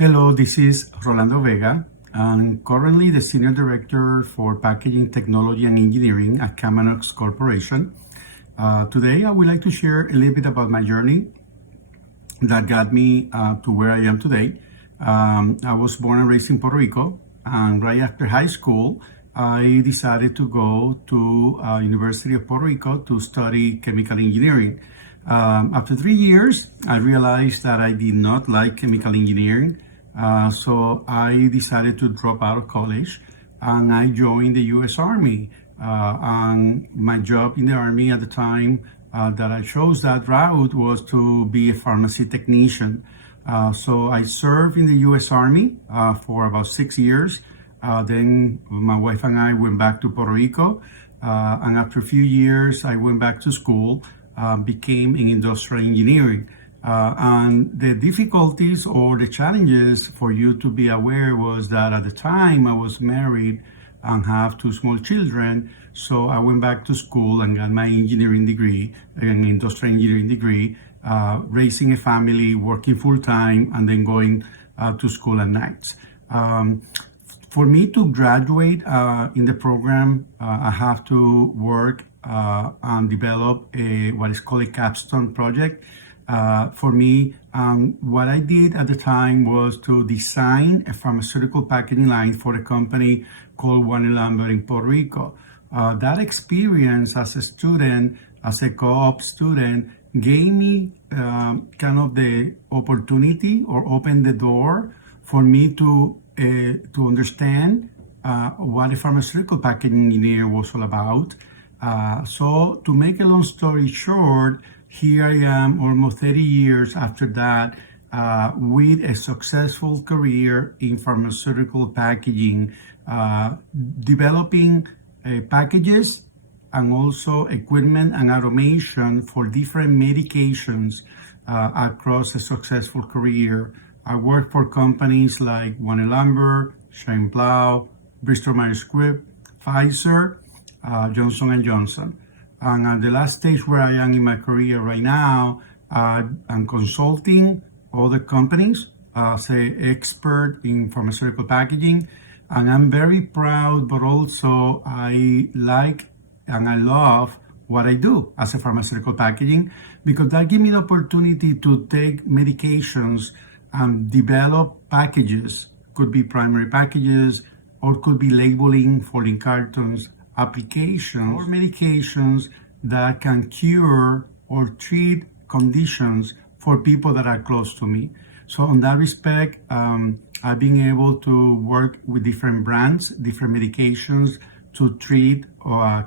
Hello, this is Rolando Vega. I'm currently the Senior Director for Packaging Technology and Engineering at Kamanox Corporation. Today, I would like to share a little bit about my journey that got me to where I am today. I was born and raised in Puerto Rico, and right after high school, I decided to go to University of Puerto Rico to study chemical engineering. After 3 years, I realized that I did not like chemical engineering, so I decided to drop out of college, and I joined the U.S. Army. And my job in the Army at the time that I chose that route was to be a pharmacy technician. So I served in the U.S. Army for about 6 years. Then my wife and I went back to Puerto Rico. And after a few years, I went back to school, became in industrial engineering. And the difficulties or the challenges for you to be aware was that at the time I was married and have two small children. So I went back to school and got my engineering degree, an industrial engineering degree, raising a family, working full time, and then going to school at nights. For me to graduate in the program, I have to work and develop what is called a capstone project. For me, what I did at the time was to design a pharmaceutical packaging line for a company called Lambert in Puerto Rico. That experience as a student, as a co-op student, gave me kind of the opportunity or opened the door for me to understand what a pharmaceutical packaging engineer was all about. So to make a long story short, here I am almost 30 years after that with a successful career in pharmaceutical packaging, developing packages and also equipment and automation for different medications across a successful career. I worked for companies like Lambert, Scheimplau, Bristol Myers Squibb, Pfizer, Johnson & Johnson. And at the last stage where I am in my career right now, I'm consulting other companies as an expert in pharmaceutical packaging. And I'm very proud, but also I like and I love what I do as a pharmaceutical packaging, because that gives me the opportunity to take medications and develop packages. Could be primary packages or could be labeling, folding cartons, applications or medications that can cure or treat conditions for people that are close to me. So in that respect, I've been able to work with different brands, different medications to treat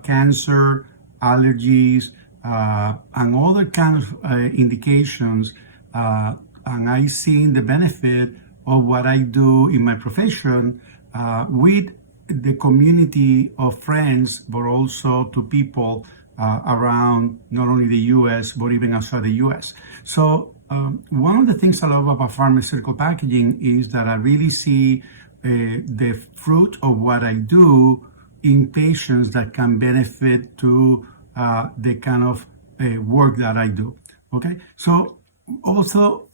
cancer, allergies, and other kinds of indications. And I seen the benefit of what I do in my profession with the community of friends, but also to people around not only the U.S., but even outside the U.S. So one of the things I love about pharmaceutical packaging is that I really see the fruit of what I do in patients that can benefit to the kind of work that I do. Okay, so also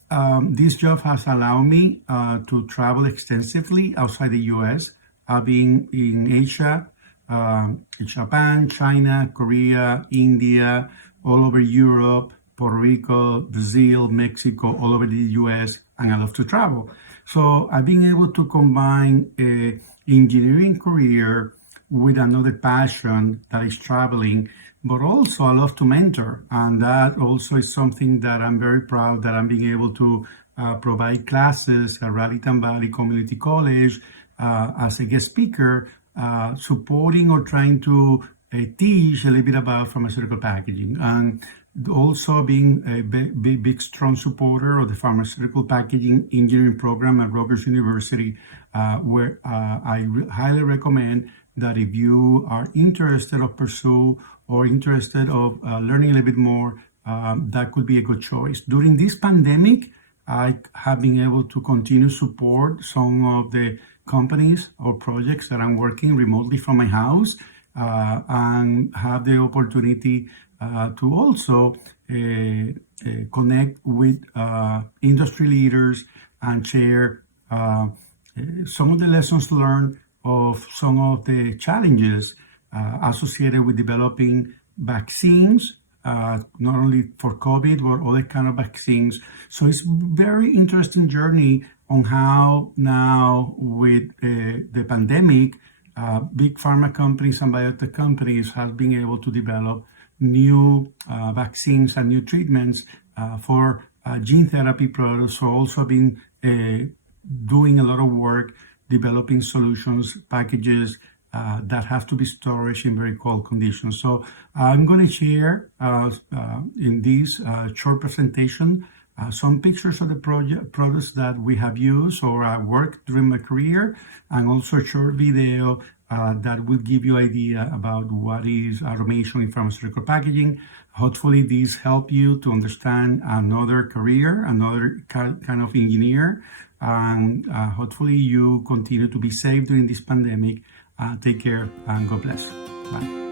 this job has allowed me to travel extensively outside the U.S. I've been in Asia, Japan, China, Korea, India, all over Europe, Puerto Rico, Brazil, Mexico, all over the U.S., and I love to travel. So I've been able to combine an engineering career with another passion that is traveling, but also I love to mentor. And that also is something that I'm very proud that I'm being able to provide classes at Raritan Valley Community College as a guest speaker, supporting or trying to teach a little bit about pharmaceutical packaging, and also being a big strong supporter of the pharmaceutical packaging engineering program at Rutgers University, where I highly recommend that if you are interested or pursue or interested of learning a little bit more, that could be a good choice. During this pandemic, I have been able to continue support some of the companies or projects that I'm working remotely from my house, and have the opportunity to also connect with industry leaders and share some of the lessons learned of some of the challenges associated with developing vaccines, not only for COVID, but other kind of vaccines. So it's very interesting journey on how now with the pandemic, big pharma companies and biotech companies have been able to develop new vaccines and new treatments for gene therapy products. So also been doing a lot of work developing solutions, packages that have to be stored in very cold conditions. So I'm going to share in this short presentation some pictures of the products that we have used or worked during my career, and also a short video that will give you idea about what is automation in pharmaceutical packaging. Hopefully these help you to understand another career, another kind of engineer, and hopefully you continue to be safe during this pandemic. Take care and God bless. Bye.